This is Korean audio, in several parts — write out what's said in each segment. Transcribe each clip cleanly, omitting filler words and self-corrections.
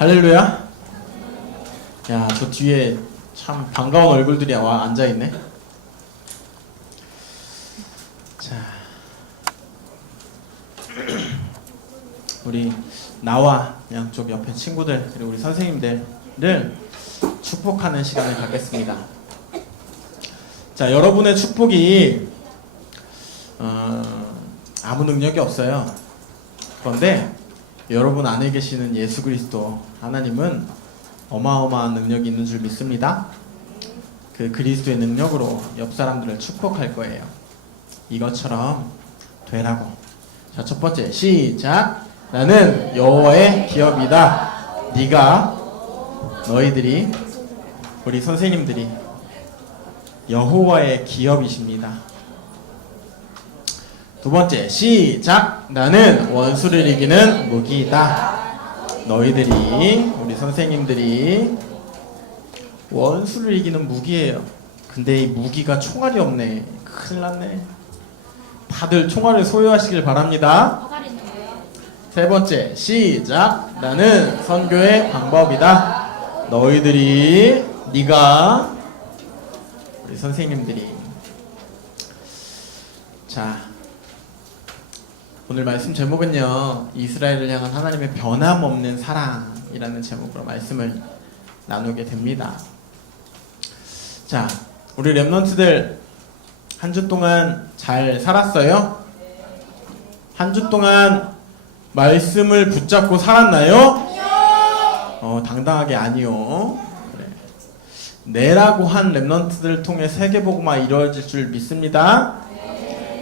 할렐루야. 야, 저 뒤에 참 반가운 얼굴들이 와 앉아있네. 자, 우리 나와 양쪽 옆에 친구들 그리고 우리 선생님들을 축복하는 시간을 갖겠습니다. 자, 여러분의 축복이 아무 능력이 없어요. 그런데 여러분 안에 계시는 예수 그리스도 하나님은 어마어마한 능력이 있는 줄 믿습니다. 그 그리스도의 능력으로 옆 사람들을 축복할 거예요. 이것처럼 되라고. 자, 첫 번째 시작. 나는 여호와의 기업이다. 너희들이 우리 선생님들이 여호와의 기업이십니다. 두 번째 시작. 나는 원수를 이기는 무기이다. 너희들이 우리 선생님들이 원수를 이기는 무기예요. 근데 이 무기가 총알이 없네. 큰일 났네. 다들 총알을 소유하시길 바랍니다. 세 번째 시작. 나는 선교의 방법이다. 너희들이 우리 선생님들이 자, 오늘 말씀 제목은요, 이스라엘을 향한 하나님의 변함없는 사랑이라는 제목으로 말씀을 나누게 됩니다. 자, 우리 렘넌트들 한 주 동안 잘 살았어요? 한 주 동안 말씀을 붙잡고 살았나요? 당당하게 아니요. 그래. 네라고 한 렘넌트들을 통해 세계복음화 이루어질 줄 믿습니다.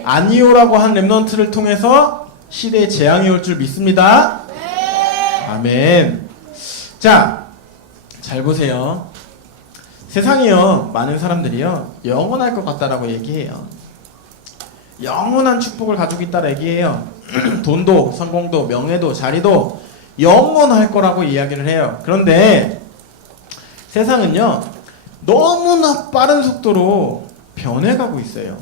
아니요라고 한 렘넌트를 통해서 시대에 재앙이 올 줄 믿습니다. 아멘. 자, 잘 보세요. 세상이요, 많은 사람들이요, 영원할 것 같다라고 얘기해요. 영원한 축복을 가지고 있다라 얘기해요. 돈도, 성공도, 명예도, 자리도 영원할 거라고 이야기를 해요. 그런데 세상은요, 너무나 빠른 속도로 변해가고 있어요.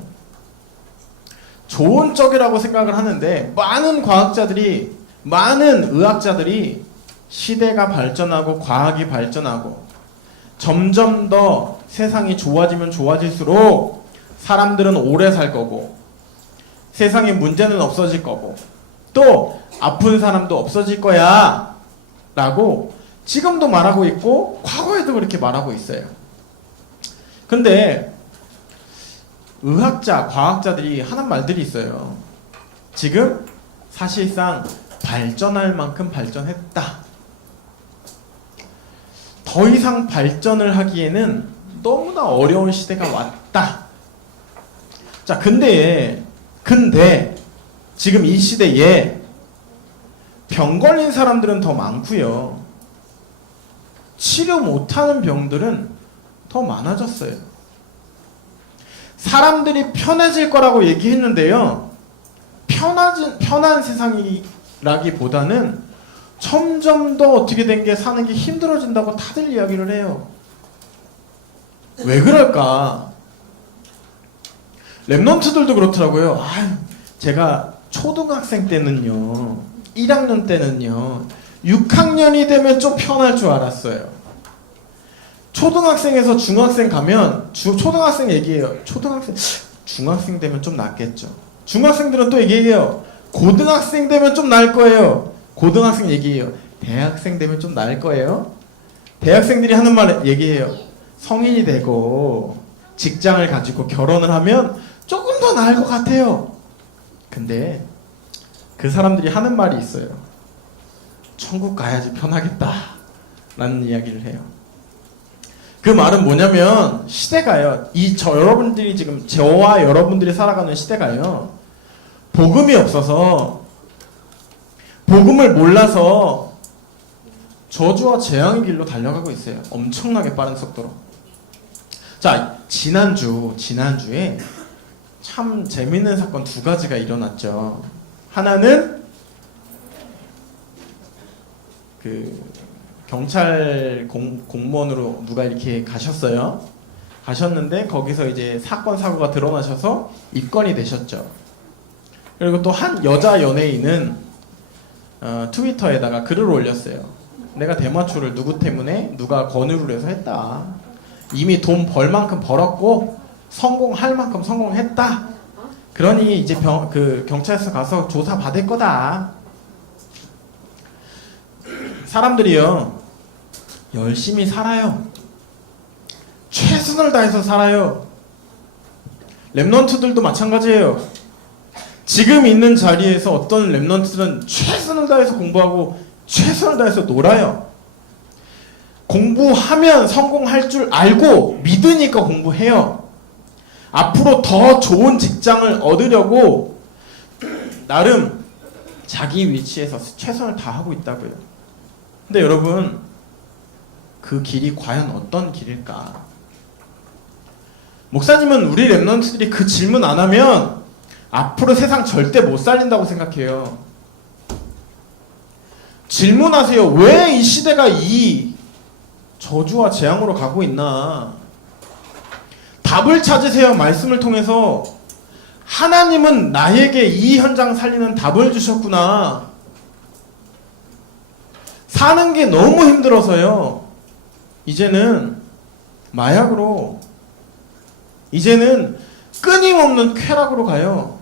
좋은 쪽이라고 생각을 하는데 많은 과학자들이, 많은 의학자들이 시대가 발전하고 과학이 발전하고 점점 더 세상이 좋아지면 좋아질수록 사람들은 오래 살 거고 세상에 문제는 없어질 거고 또 아픈 사람도 없어질 거야 라고 지금도 말하고 있고 과거에도 그렇게 말하고 있어요. 근데 의학자, 과학자들이 하는 말들이 있어요. 지금 사실상 발전할 만큼 발전했다. 더 이상 발전을 하기에는 너무나 어려운 시대가 왔다. 자, 근데 지금 이 시대에 병 걸린 사람들은 더 많고요. 치료 못하는 병들은 더 많아졌어요. 사람들이 편해질 거라고 얘기했는데요, 편한 세상이라기보다는 점점 더 어떻게 된 게 사는 게 힘들어진다고 다들 이야기를 해요. 왜 그럴까? 렘넌트들도 그렇더라고요. 제가 초등학생 때는요, 1학년 때는요, 6학년이 되면 좀 편할 줄 알았어요. 초등학생에서 중학생 가면 초등학생 얘기해요. 중학생 되면 좀 낫겠죠. 중학생들은 또 얘기해요. 고등학생 되면 좀 나을 거예요. 고등학생 얘기해요. 대학생 되면 좀 나을 거예요. 대학생들이 하는 말 얘기해요. 성인이 되고 직장을 가지고 결혼을 하면 조금 더 나을 것 같아요. 근데 그 사람들이 하는 말이 있어요. 천국 가야지 편하겠다 라는 이야기를 해요. 그 말은 뭐냐면, 시대가요, 여러분들이 지금, 저와 여러분들이 살아가는 시대가요, 복음이 없어서, 복음을 몰라서 저주와 재앙의 길로 달려가고 있어요. 엄청나게 빠른 속도로. 자, 지난주에 참 재밌는 사건 두 가지가 일어났죠. 하나는 경찰 공무원으로 누가 이렇게 가셨는데 거기서 이제 사건 사고가 드러나셔서 입건이 되셨죠. 그리고 또 한 여자 연예인은 트위터에다가 글을 올렸어요. 내가 대마초를 누구 때문에 누가 권유를 해서 했다. 이미 돈 벌 만큼 벌었고 성공할 만큼 성공했다. 그러니 이제 경찰서 가서 조사 받을 거다. 사람들이요 열심히 살아요. 최선을 다해서 살아요. 랩런트들도 마찬가지예요. 지금 있는 자리에서 어떤 랩런트들은 최선을 다해서 공부하고 최선을 다해서 놀아요. 공부하면 성공할 줄 알고 믿으니까 공부해요. 앞으로 더 좋은 직장을 얻으려고 나름 자기 위치에서 최선을 다하고 있다고요. 근데 여러분 그 길이 과연 어떤 길일까? 목사님은 우리 랩런트들이 그 질문 안 하면 앞으로 세상 절대 못 살린다고 생각해요. 질문하세요. 왜 이 시대가 이 저주와 재앙으로 가고 있나? 답을 찾으세요. 말씀을 통해서. 하나님은 나에게 이 현장 살리는 답을 주셨구나. 사는 게 너무 힘들어서요. 이제는 마약으로, 이제는 끊임없는 쾌락으로 가요.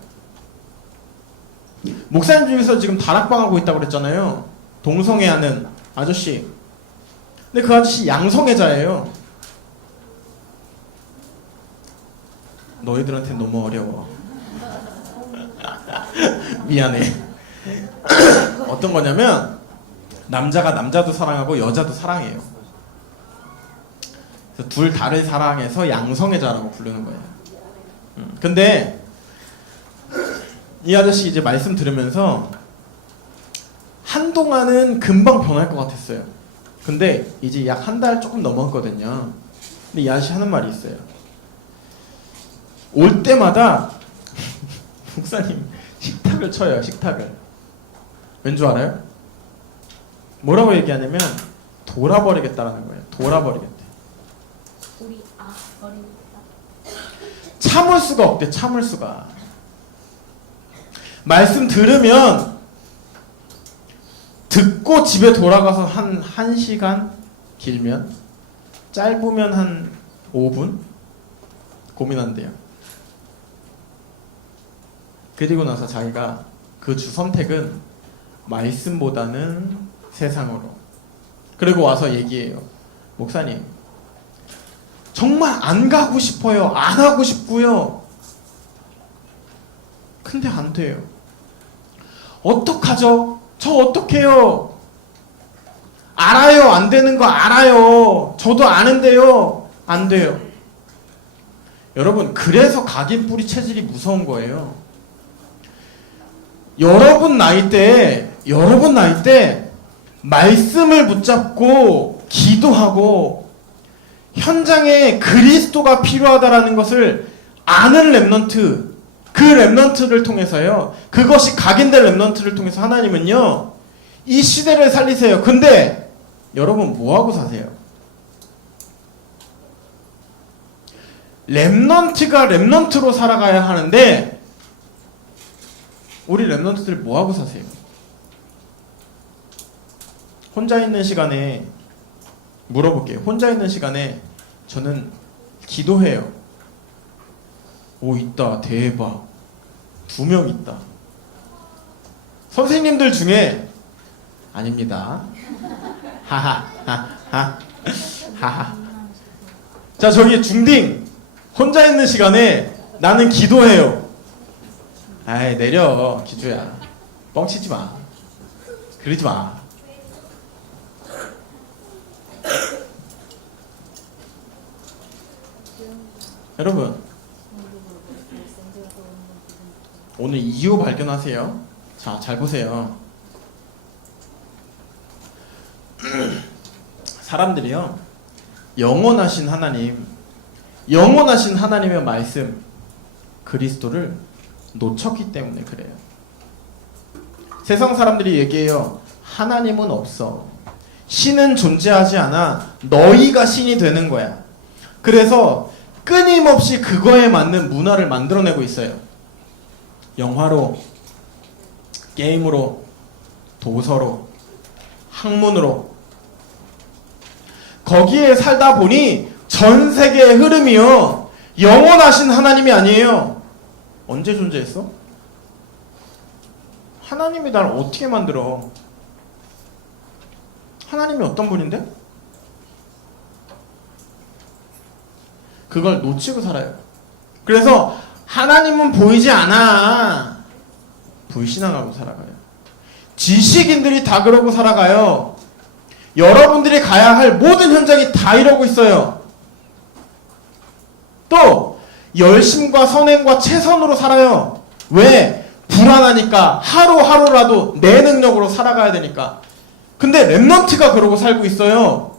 목사님 중에서 지금 다락방하고 있다고 그랬잖아요. 동성애 하는 아저씨. 근데 그 아저씨 양성애자예요. 너희들한테 너무 어려워. 미안해. 어떤 거냐면 남자가 남자도 사랑하고 여자도 사랑해요. 그래서 둘 다를 사랑해서 양성애자라고 부르는 거예요. 근데 이 아저씨 이제 말씀 들으면서 한동안은 금방 변할 것 같았어요. 근데 이제 약 한 달 조금 넘었거든요. 근데 이 아저씨 하는 말이 있어요. 올 때마다 목사님 식탁을 쳐요. 식탁을. 왠 줄 알아요? 뭐라고 얘기하냐면 돌아버리겠다라는 거예요. 돌아버리겠대. 참을 수가 없대. 참을 수가. 말씀 들으면 듣고 집에 돌아가서 한 1시간, 길면 짧으면 한 5분 고민한대요. 그리고 나서 자기가 그 주 선택은 말씀보다는 세상으로. 그리고 와서 얘기해요. 목사님 정말 안 가고 싶어요. 안 하고 싶고요. 근데 안 돼요. 어떡하죠? 저 어떡해요? 알아요. 안 되는 거 알아요. 저도 아는데요. 안 돼요. 여러분 그래서 각인뿌리 체질이 무서운 거예요. 여러분 나이 때 말씀을 붙잡고 기도하고 현장에 그리스도가 필요하다라는 것을 아는 랩런트, 그 랩런트를 통해서요. 그것이 각인된 랩런트를 통해서 하나님은요. 이 시대를 살리세요. 근데 여러분 뭐하고 사세요? 랩런트가 랩런트로 살아가야 하는데 우리 랩런트들 뭐하고 사세요? 혼자 있는 시간에 물어볼게요. 혼자 있는 시간에 저는 기도해요. 오 있다. 대박. 2명 있다. 선생님들 중에 아닙니다. 하하. 자 저기 중딩 혼자 있는 시간에 나는 기도해요. 아이 내려 기주야. 뻥치지 마. 그러지 마. 여러분 오늘 이유 발견하세요. 자, 잘 보세요. 사람들이요 영원하신 하나님의 말씀 그리스도를 놓쳤기 때문에 그래요. 세상 사람들이 얘기해요. 하나님은 없어. 신은 존재하지 않아. 너희가 신이 되는 거야. 그래서 끊임없이 그거에 맞는 문화를 만들어내고 있어요. 영화로, 게임으로, 도서로, 학문으로 거기에 살다 보니 전 세계의 흐름이요. 영원하신 하나님이 아니에요. 언제 존재했어? 하나님이 날 어떻게 만들어? 하나님이 어떤 분인데? 그걸 놓치고 살아요. 그래서 하나님은 보이지 않아. 불신앙하고 살아가요. 지식인들이 다 그러고 살아가요. 여러분들이 가야 할 모든 현장이 다 이러고 있어요. 또 열심과 선행과 최선으로 살아요. 왜? 불안하니까 하루하루라도 내 능력으로 살아가야 되니까. 근데 렘넌트가 그러고 살고 있어요.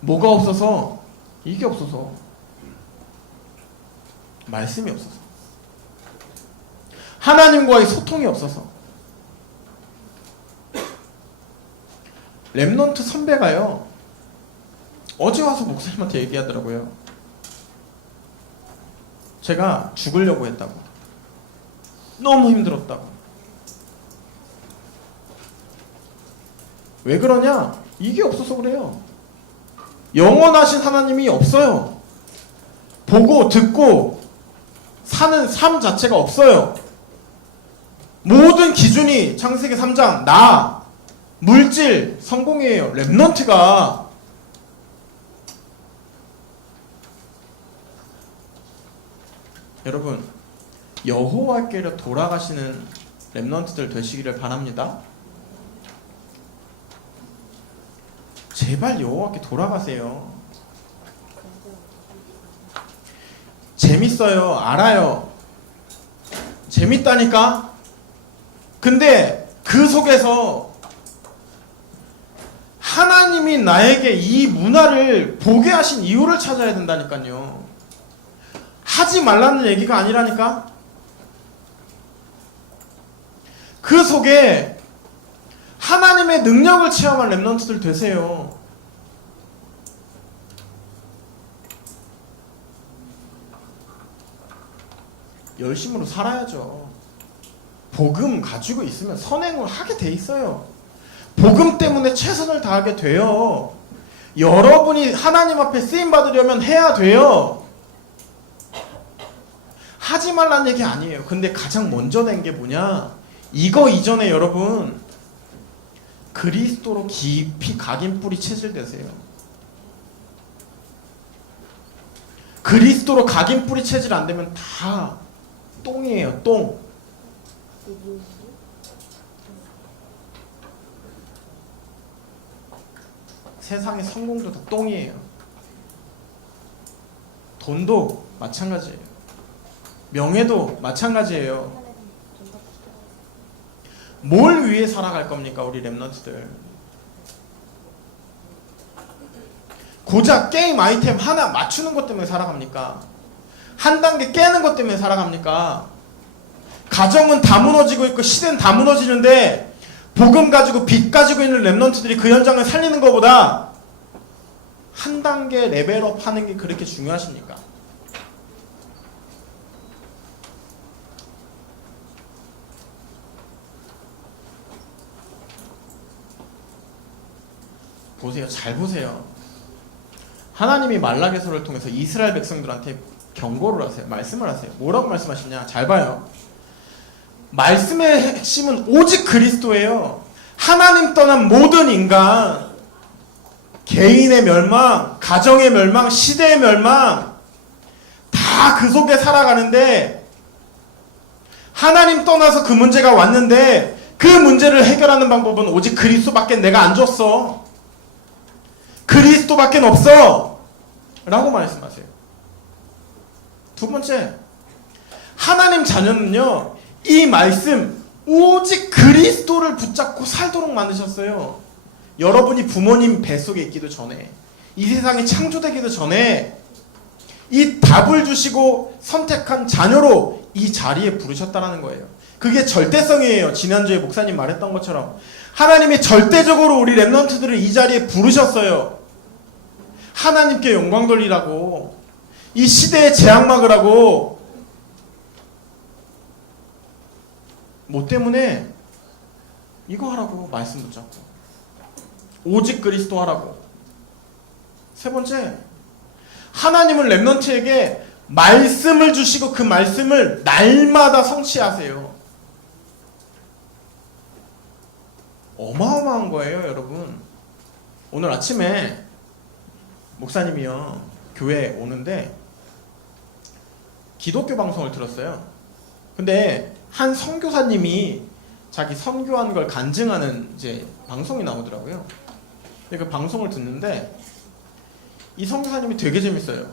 뭐가 없어서? 이게 없어서. 말씀이 없어서. 하나님과의 소통이 없어서. 렘넌트 선배가요, 어제 와서 목사님한테 얘기하더라고요. 제가 죽으려고 했다고. 너무 힘들었다고. 왜 그러냐? 이게 없어서 그래요. 영원하신 하나님이 없어요. 보고 듣고 사는 삶 자체가 없어요. 모든 기준이 창세기 3장 나, 물질, 성공이에요. 렘넌트가. 여러분, 여호와께로 돌아가시는 렘넌트들 되시기를 바랍니다. 제발 여호와께 돌아가세요. 재밌어요. 알아요. 재밌다니까? 근데 그 속에서 하나님이 나에게 이 문화를 보게 하신 이유를 찾아야 된다니까요. 하지 말라는 얘기가 아니라니까? 그 속에 하나님의 능력을 체험한 렘넌트들 되세요. 열심으로 살아야죠. 복음 가지고 있으면 선행을 하게 돼 있어요. 복음 때문에 최선을 다하게 돼요. 여러분이 하나님 앞에 쓰임 받으려면 해야 돼요. 하지 말라는 얘기 아니에요. 근데 가장 먼저 된 게 뭐냐? 이거 이전에 여러분 그리스도로 깊이 각인 뿌리 체질되세요. 그리스도로 각인 뿌리 체질 안 되면 다 똥이에요. 똥. 세상의 성공도 다 똥이에요. 돈도 마찬가지예요. 명예도 마찬가지예요. 뭘 위해 살아갈 겁니까, 우리 렘넌트들? 고작 게임 아이템 하나 맞추는 것 때문에 살아갑니까? 한 단계 깨는 것 때문에 살아갑니까? 가정은 다 무너지고 있고 시대는 다 무너지는데 복음 가지고 빚 가지고 있는 렘넌트들이 그 현장을 살리는 것보다 한 단계 레벨업 하는 게 그렇게 중요하십니까? 보세요. 잘 보세요. 하나님이 말라게서를 통해서 이스라엘 백성들한테 경고를 하세요. 말씀을 하세요. 뭐라고 말씀하시냐? 잘 봐요. 말씀의 핵심은 오직 그리스도예요. 하나님 떠난 모든 인간, 개인의 멸망, 가정의 멸망, 시대의 멸망, 다 그 속에 살아가는데 하나님 떠나서 그 문제가 왔는데 그 문제를 해결하는 방법은 오직 그리스도밖에 내가 안 줬어. 그리스도밖에 없어. 라고 말씀하세요. 두 번째, 하나님 자녀는요, 이 말씀 오직 그리스도를 붙잡고 살도록 만드셨어요. 여러분이 부모님 뱃속에 있기도 전에, 이 세상이 창조되기도 전에 이 답을 주시고 선택한 자녀로 이 자리에 부르셨다는 거예요. 그게 절대성이에요. 지난주에 목사님 말했던 것처럼 하나님이 절대적으로 우리 렘넌트들을 이 자리에 부르셨어요. 하나님께 영광 돌리라고, 이 시대에 재앙 막으라고. 뭐 때문에? 이거 하라고. 말씀 붙잡고 오직 그리스도 하라고. 세 번째, 하나님은 렘넌트에게 말씀을 주시고 그 말씀을 날마다 성취하세요. 어마어마한 거예요, 여러분. 오늘 아침에 목사님이요, 교회에 오는데 기독교 방송을 들었어요. 근데 한 선교사님이 자기 선교한 걸 간증하는 이제 방송이 나오더라고요. 근데 그 방송을 듣는데 이 선교사님이 되게 재밌어요.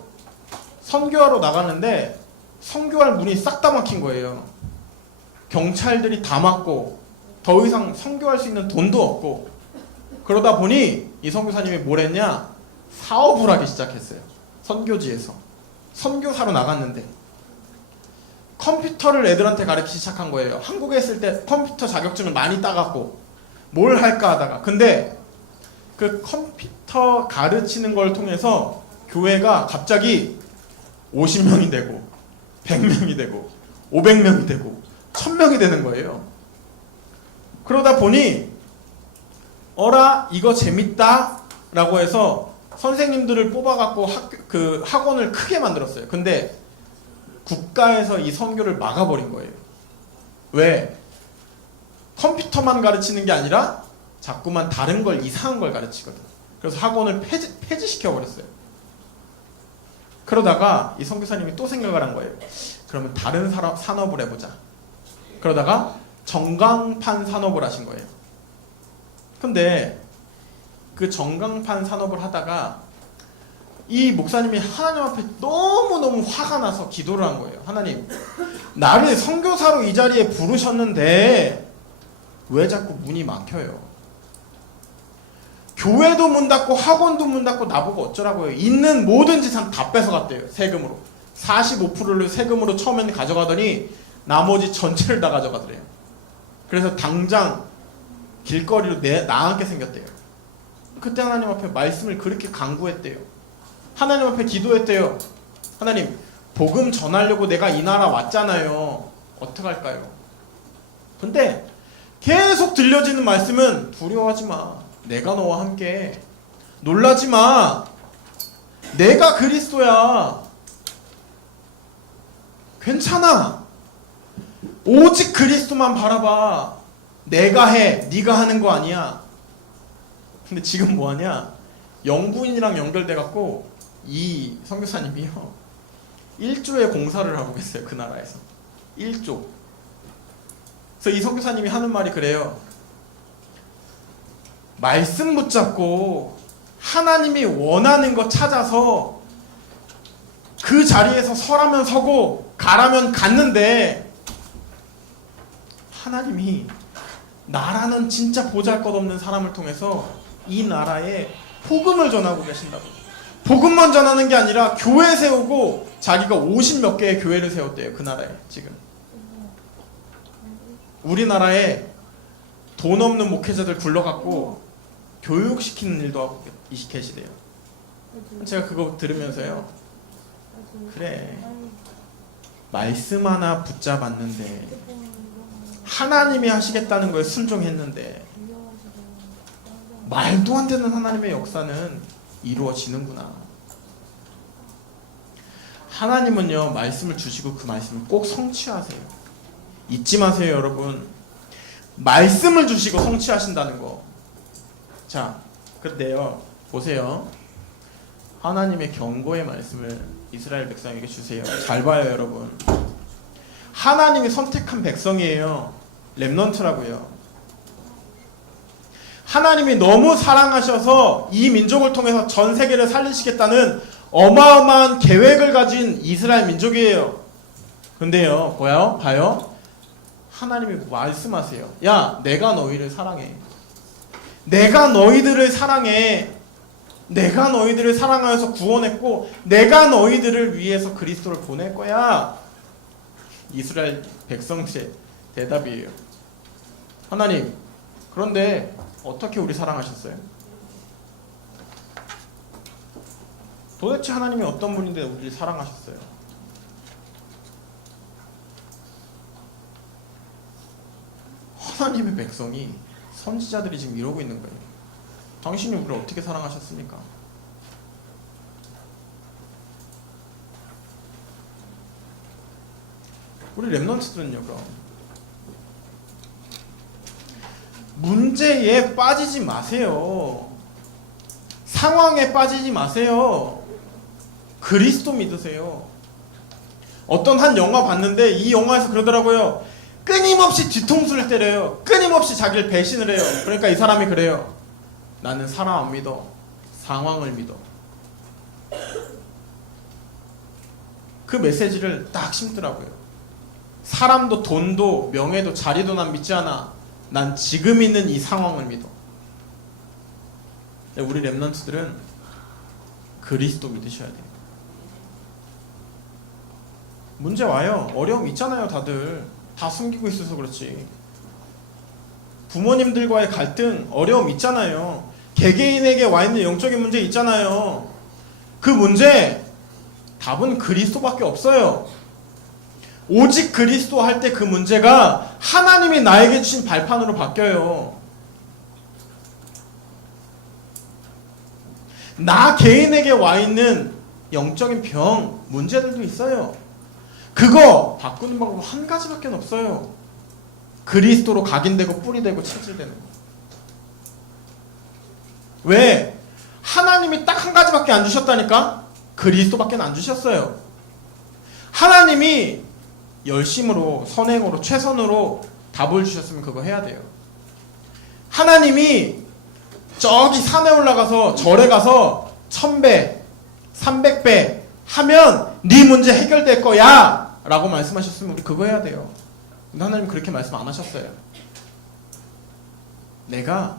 선교하러 나가는데 선교할 문이 싹 다 막힌 거예요. 경찰들이 다 막고 더 이상 선교할 수 있는 돈도 없고, 그러다 보니 이 선교사님이 뭘 했냐? 사업을 하기 시작했어요. 선교지에서. 선교사로 나갔는데 컴퓨터를 애들한테 가르치기 시작한 거예요. 한국에 있을 때 컴퓨터 자격증을 많이 따갖고 뭘 할까 하다가, 근데 그 컴퓨터 가르치는 걸 통해서 교회가 갑자기 50명이 되고 100명이 되고 500명이 되고 1000명이 되는 거예요. 그러다 보니 어라 이거 재밌다 라고 해서 선생님들을 뽑아갖고 그 학원을 크게 만들었어요. 근데 국가에서 이 선교를 막아버린 거예요. 왜? 컴퓨터만 가르치는 게 아니라 자꾸만 다른 걸, 이상한 걸 가르치거든. 그래서 학원을 폐지시켜버렸어요. 그러다가 이 선교사님이 또 생각을 한 거예요. 그러면 다른 산업을 해보자. 그러다가 전광판 산업을 하신 거예요. 근데 그 전광판 산업을 하다가 이 목사님이 하나님 앞에 너무너무 화가 나서 기도를 한 거예요. 하나님, 나를 선교사로 이 자리에 부르셨는데 왜 자꾸 문이 막혀요? 교회도 문 닫고 학원도 문 닫고 나보고 어쩌라고요? 있는 모든 재산 다 뺏어갔대요. 세금으로. 45%를 세금으로 처음엔 가져가더니 나머지 전체를 다 가져가더래요. 그래서 당장 길거리로 나앉게 생겼대요. 그때 하나님 앞에 말씀을 그렇게 간구했대요. 하나님 앞에 기도했대요. 하나님, 복음 전하려고 내가 이 나라 왔잖아요. 어떡할까요? 근데 계속 들려지는 말씀은 두려워하지 마. 내가 너와 함께. 놀라지 마. 내가 그리스도야. 괜찮아. 오직 그리스도만 바라봐. 내가 해. 네가 하는 거 아니야. 근데 지금 뭐하냐? 영부인이랑 연결돼갖고 이 선교사님이요 1조의 공사를 하고 계세요. 그 나라에서 1조. 그래서 이 선교사님이 하는 말이 그래요. 말씀 붙잡고 하나님이 원하는 거 찾아서 그 자리에서 서라면 서고 가라면 갔는데 하나님이 나라는 진짜 보잘것없는 사람을 통해서 이 나라에 복음을 전하고 계신다고. 복음만 전하는 게 아니라 교회 세우고 자기가 50몇 개의 교회를 세웠대요. 그 나라에 지금. 우리나라에 돈 없는 목회자들 불러갖고 교육시키는 일도 하고 계시대요. 제가 그거 들으면서요, 그래, 말씀 하나 붙잡았는데 하나님이 하시겠다는 거에 순종했는데 말도 안 되는 하나님의 역사는 이루어지는구나. 하나님은요 말씀을 주시고 그 말씀을 꼭 성취하세요. 잊지 마세요, 여러분. 말씀을 주시고 성취하신다는 거. 자, 그런데요 보세요. 하나님의 경고의 말씀을 이스라엘 백성에게 주세요. 잘 봐요, 여러분. 하나님이 선택한 백성이에요. 렘넌트라고요. 하나님이 너무 사랑하셔서 이 민족을 통해서 전 세계를 살리시겠다는 어마어마한 계획을 가진 이스라엘 민족이에요. 근데요, 봐요. 하나님이 말씀하세요. 야, 내가 너희를 사랑해. 내가 너희들을 사랑해. 내가 너희들을 사랑하여서 구원했고 내가 너희들을 위해서 그리스도를 보낼 거야. 이스라엘 백성의 대답이에요. 하나님, 그런데 어떻게 우리 사랑하셨어요? 도대체 하나님이 어떤 분인데 우리를 사랑하셨어요? 하나님의 백성이, 선지자들이 지금 이러고 있는 거예요. 당신이 우리를 어떻게 사랑하셨습니까? 우리 랩런트들은요, 그럼 문제에 빠지지 마세요. 상황에 빠지지 마세요. 그리스도 믿으세요. 어떤 한 영화 봤는데 이 영화에서 그러더라고요. 끊임없이 뒤통수를 때려요. 끊임없이 자기를 배신을 해요. 그러니까 이 사람이 그래요. 나는 사람 안 믿어. 상황을 믿어. 그 메시지를 딱 심더라고요. 사람도 돈도 명예도 자리도 난 믿지 않아. 난 지금 있는 이 상황을 믿어. 우리 랩런트들은 그리스도 믿으셔야 돼요. 문제 와요. 어려움 있잖아요. 다들 다 숨기고 있어서 그렇지. 부모님들과의 갈등, 어려움 있잖아요. 개개인에게 와 있는 영적인 문제 있잖아요. 그 문제 답은 그리스도밖에 없어요. 오직 그리스도 할 때 그 문제가 하나님이 나에게 주신 발판으로 바뀌어요. 나 개인에게 와 있는 영적인 병, 문제들도 있어요. 그거 바꾸는 방법 한 가지밖에 없어요. 그리스도로 각인되고 뿌리되고 체질되는 거. 왜? 하나님이 딱 한 가지밖에 안 주셨다니까? 그리스도밖에 안 주셨어요. 하나님이 열심으로, 선행으로, 최선으로 답을 주셨으면 그거 해야 돼요. 하나님이 저기 산에 올라가서 절에 가서 1000배, 300배 하면 네 문제 해결될 거야 라고 말씀하셨으면 우리 그거 해야 돼요. 근데 하나님 그렇게 말씀 안 하셨어요. 내가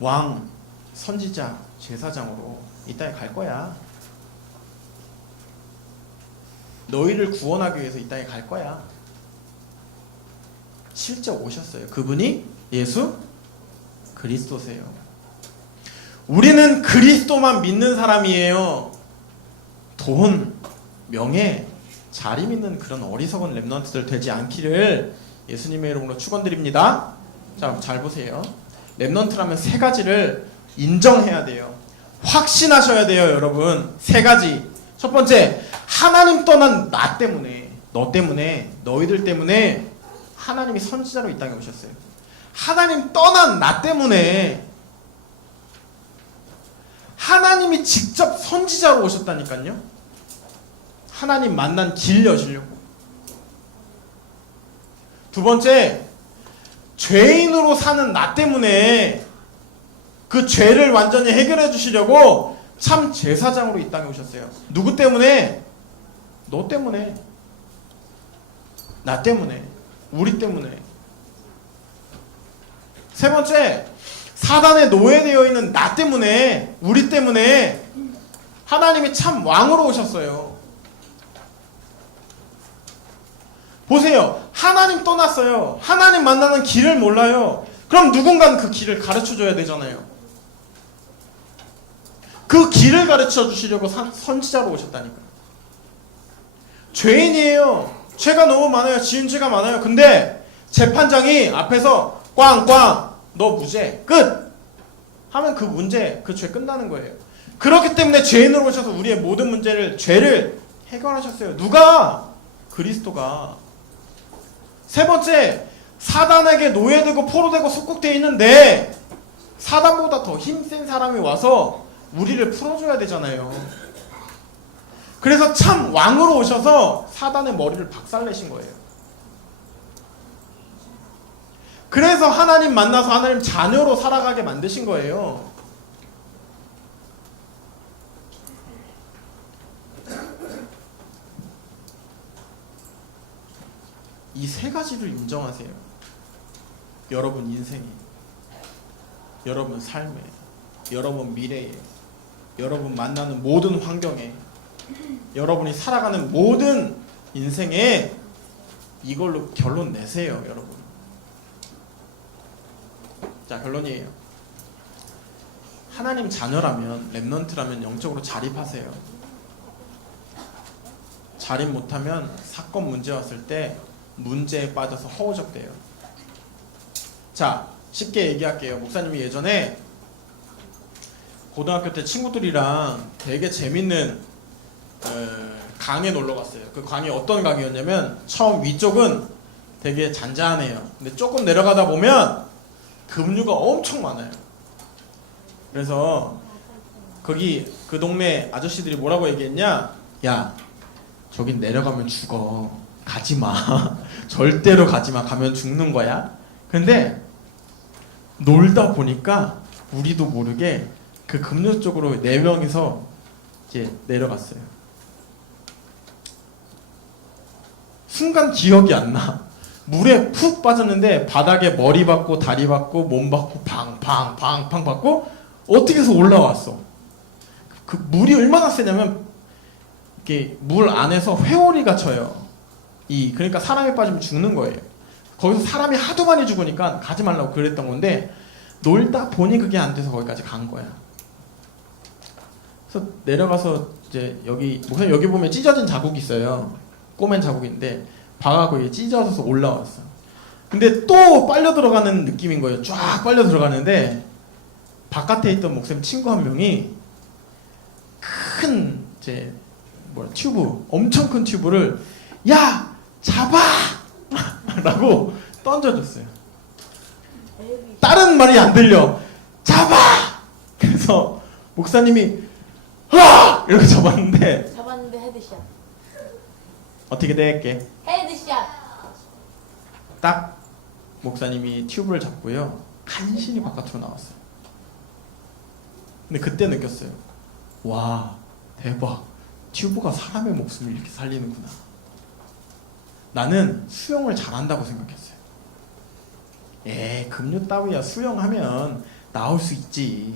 왕, 선지자, 제사장으로 이 땅에 갈 거야. 너희를 구원하기 위해서 이 땅에 갈 거야. 실제 오셨어요. 그분이 예수 그리스도세요. 우리는 그리스도만 믿는 사람이에요. 돈, 명예, 자리 믿는 그런 어리석은 랩런트들 되지 않기를 예수님의 이름으로 축원드립니다. 자, 잘 보세요. 랩런트라면 세 가지를 인정해야 돼요. 확신하셔야 돼요, 여러분. 세 가지. 첫 번째, 하나님 떠난 나 때문에, 너 때문에, 너희들 때문에 하나님이 선지자로 이 땅에 오셨어요. 하나님 떠난 나 때문에 하나님이 직접 선지자로 오셨다니까요. 하나님 만난 길 여시려고. 두 번째, 죄인으로 사는 나 때문에 그 죄를 완전히 해결해 주시려고 참 제사장으로 이 땅에 오셨어요. 누구 때문에? 너 때문에, 나 때문에, 우리 때문에. 세 번째, 사단에 노예되어 있는 나 때문에, 우리 때문에 하나님이 참 왕으로 오셨어요. 보세요. 하나님 떠났어요. 하나님 만나는 길을 몰라요. 그럼 누군가는 그 길을 가르쳐줘야 되잖아요. 그 길을 가르쳐 주시려고 선지자로 오셨다니까. 죄인이에요. 죄가 너무 많아요. 지은 죄가 많아요. 근데 재판장이 앞에서 꽝꽝 너 무죄 끝 하면 그 문제, 그 죄 끝나는 거예요. 그렇기 때문에 죄인으로 오셔서 우리의 모든 문제를, 죄를 해결하셨어요. 누가? 그리스도가. 세 번째, 사단에게 노예되고 포로되고 속국되어 있는데 사단보다 더 힘센 사람이 와서 우리를 풀어줘야 되잖아요. 그래서 참 왕으로 오셔서 사단의 머리를 박살내신 거예요. 그래서 하나님 만나서 하나님 자녀로 살아가게 만드신 거예요. 이 세 가지를 인정하세요. 여러분 인생에, 여러분 삶에, 여러분 미래에, 여러분 만나는 모든 환경에, 여러분이 살아가는 모든 인생에 이걸로 결론 내세요, 여러분. 자, 결론이에요. 하나님 자녀라면, 랩런트라면 영적으로 자립하세요. 자립 못하면 사건 문제 왔을 때 문제에 빠져서 허우적대요. 자, 쉽게 얘기할게요. 목사님이 예전에 고등학교 때 친구들이랑 되게 재밌는 강에 놀러 갔어요. 그 강이 어떤 강이었냐면 처음 위쪽은 되게 잔잔해요. 근데 조금 내려가다 보면 급류가 엄청 많아요. 그래서 거기 그 동네 아저씨들이 뭐라고 얘기했냐? 야, 저긴 내려가면 죽어. 가지 마. 절대로 가지 마. 가면 죽는 거야. 근데 놀다 보니까 우리도 모르게 그 급류 쪽으로 4명이서 이제 내려갔어요. 순간 기억이 안 나. 물에 푹 빠졌는데 바닥에 머리 박고 다리 박고 몸 박고 팡팡 박고 어떻게 해서 올라왔어. 그 물이 얼마나 세냐면 이렇게 물 안에서 회오리가 쳐요. 그러니까 사람이 빠지면 죽는 거예요. 거기서 사람이 하도 많이 죽으니까 가지 말라고 그랬던 건데 놀다 보니 그게 안 돼서 거기까지 간 거야. 그래서 내려가서 이제 여기 보면 찢어진 자국이 있어요. 꼬맨 자국인데 방하고 이게 찢어져서 올라왔어. 근데 또 빨려 들어가는 느낌인 거예요. 쫙 빨려 들어가는데 바깥에 있던 목사님 친구 한 명이 큰 이제 튜브, 엄청 큰 튜브를 야 잡아! 라고 던져줬어요. 다른 말이 안 들려. 잡아! 그래서 목사님이 하! 이렇게 잡았는데 헤드샷. 어떻게 될게? 헤드샷. 딱 목사님이 튜브를 잡고요. 간신히 바깥으로 나왔어요. 근데 그때 느꼈어요. 와, 대박. 튜브가 사람의 목숨을 이렇게 살리는구나. 나는 수영을 잘한다고 생각했어요. 급류 따위야 수영하면 나올 수 있지.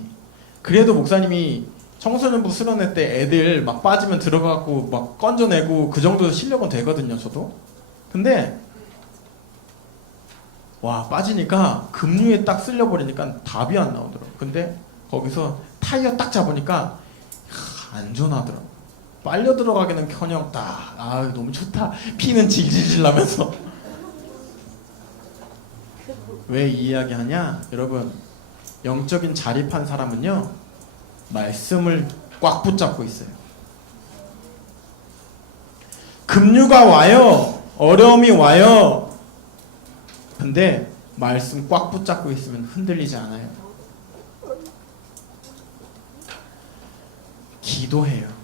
그래도 목사님이 청소년부 수련회 때 애들 막 빠지면 들어가고 막 건져내고 그 정도 실력은 되거든요, 저도. 근데 와, 빠지니까 급류에 딱 쓸려버리니까 답이 안 나오더라고. 근데 거기서 타이어 딱 잡으니까 안전하더라고. 빨려 들어가기는 커녕 딱 너무 좋다. 피는 질질질 나면서. 왜 이 이야기 하냐? 여러분, 영적인 자립한 사람은요 말씀을 꽉 붙잡고 있어요. 급류가 와요. 어려움이 와요. 근데 말씀 꽉 붙잡고 있으면 흔들리지 않아요. 기도해요.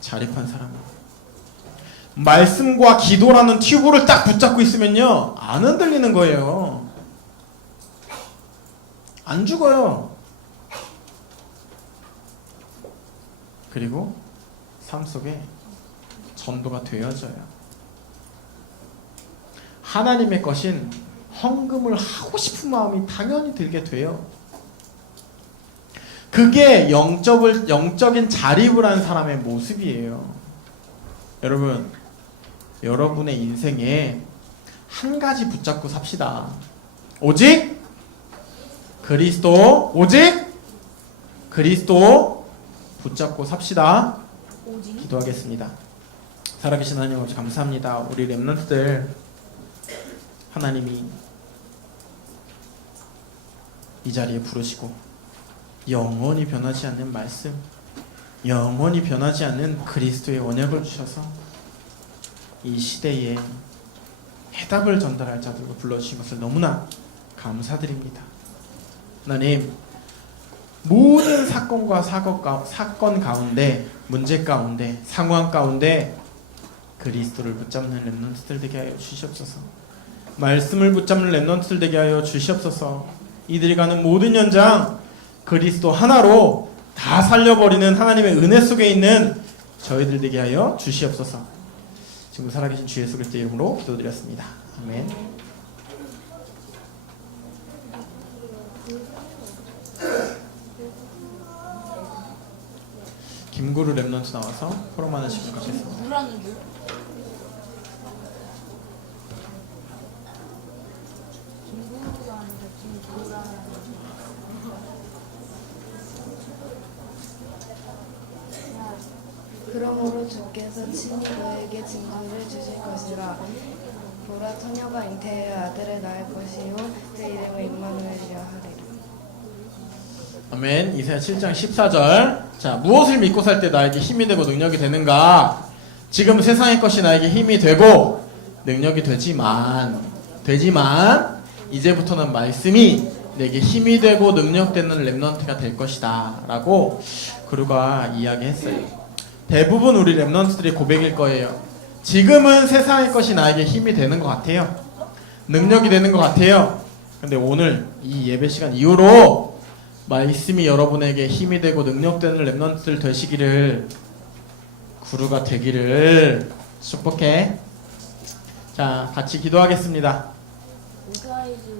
자립한 사람은 말씀과 기도라는 튜브를 딱 붙잡고 있으면요 안 흔들리는 거예요. 안 죽어요. 그리고 삶 속에 전도가 되어져요. 하나님의 것인 헌금을 하고 싶은 마음이 당연히 들게 돼요. 그게 영적인 자립을 한 사람의 모습이에요. 여러분, 여러분의 인생에 한 가지 붙잡고 삽시다. 오직 그리스도, 오직 그리스도 붙잡고 삽시다. 기도하겠습니다. 살아계신 하나님 아버지 감사합니다. 우리 렘넌트들 하나님이 이 자리에 부르시고 영원히 변하지 않는 말씀, 영원히 변하지 않는 그리스도의 언약을 주셔서 이 시대에 해답을 전달할 자들과 불러주신 것을 너무나 감사드립니다. 하나님, 모든 사건과 사건 가운데, 문제 가운데, 상황 가운데 그리스도를 붙잡는 렘넌트들 되게 하여 주시옵소서. 말씀을 붙잡는 렘넌트들 되게 하여 주시옵소서. 이들이 가는 모든 현장 그리스도 하나로 다 살려버리는 하나님의 은혜 속에 있는 저희들 되게 하여 주시옵소서. 지금 살아계신 주 예수 그리스도 이름으로 기도드렸습니다. 아멘. 김구루 렘넌트 나와서 포럼하는 시간 갖겠습니다. 물하는 줄. 그러므로 주께서 친히 너에게 증거를 주실 것이라. 보라, 처녀가 잉태하여 아들을 낳을 것이요 그 이름을 임마누엘이라 하리라. 아멘. 이사야 7장 14절. 자, 무엇을 믿고 살 때 나에게 힘이 되고 능력이 되는가? 지금 세상의 것이 나에게 힘이 되고 능력이 되지만 이제부터는 말씀이 내게 힘이 되고 능력되는 렘넌트가 될 것이다 라고 그루가 이야기했어요. 대부분 우리 렘넌트들의 고백일 거예요. 지금은 세상의 것이 나에게 힘이 되는 것 같아요. 능력이 되는 것 같아요. 근데 오늘 이 예배 시간 이후로 말씀이 여러분에게 힘이 되고 능력되는 렘넌트들 되시기를, 구루가 되기를 축복해. 자, 같이 기도하겠습니다.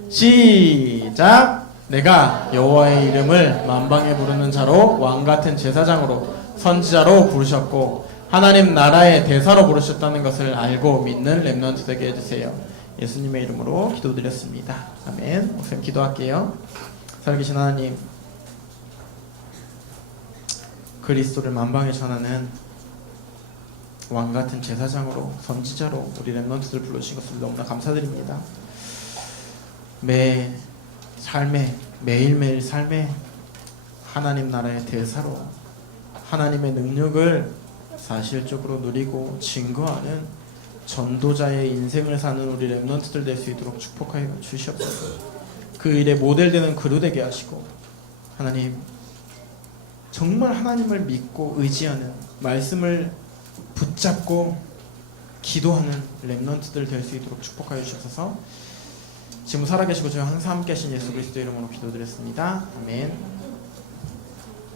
시작. 내가 여호와의 이름을 만방에 부르는 자로 왕같은 제사장으로 선지자로 부르셨고 하나님 나라의 대사로 부르셨다는 것을 알고 믿는 렘넌트 되게 해주세요. 예수님의 이름으로 기도드렸습니다. 아멘. 목사님 기도할게요. 살아계신 하나님, 그리스도를 만방에 전하는 왕같은 제사장으로 선지자로 우리 렘넌트들 부르신 것을 너무나 감사드립니다. 매일매일 삶에 하나님 나라의 대사로 하나님의 능력을 사실적으로 누리고 증거하는 전도자의 인생을 사는 우리 렘넌트들 될 수 있도록 축복하여 주시옵소서. 그 일에 모델되는 그루 되게 하시고, 하나님 정말 하나님을 믿고 의지하는, 말씀을 붙잡고 기도하는 렘넌트들 될 수 있도록 축복하여 주셔서 지금 살아계시고 지금 항상 함께 하신 예수 그리스도 이름으로 기도드렸습니다. 아멘.